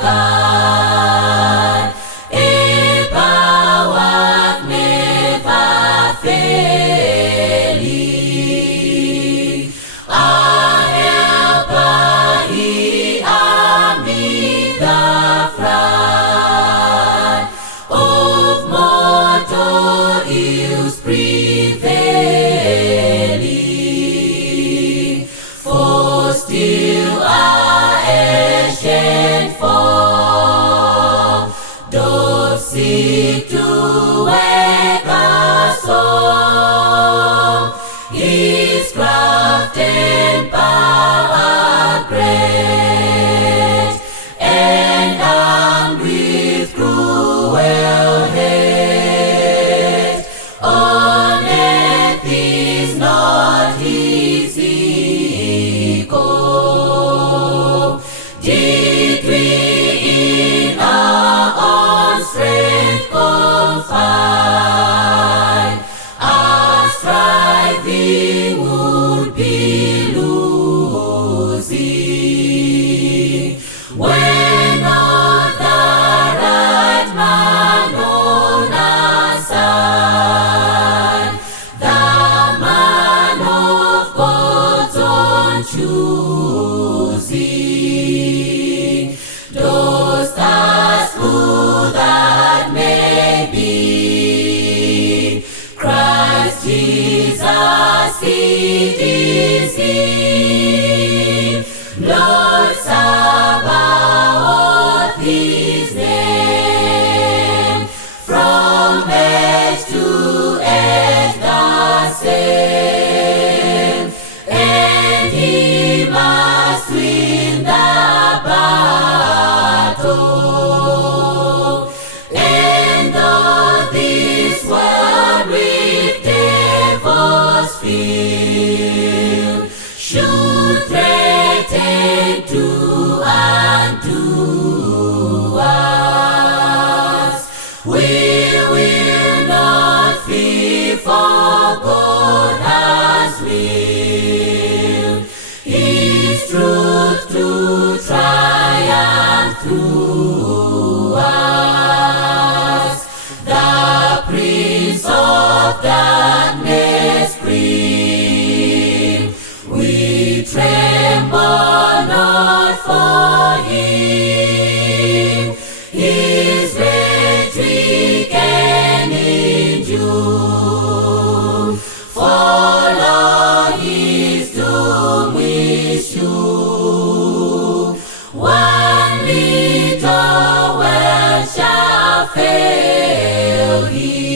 God, a power never failing, a helper He amid the flood of mortal ills prevailing. For still our ancient form doth seek to wake us home. His craft and power great, and armed with cruel hate. On earth is not His equal. Did we in our own strength confide, our striving would be losing. When on the right man on our side, the man of God's own choosing, dost ask who that may be? Christ Jesus, it is He, Lord Sabaoth His name, from age to age the same, and He must win the battle. And though this world with devils filled should threaten to undo us, we will not fear, for God has willed His truth to triumph through us. The Prince of Darkness scream, we tremble not for Him. His rage we can endure, follow His doom we sure. One little well shall fail Him.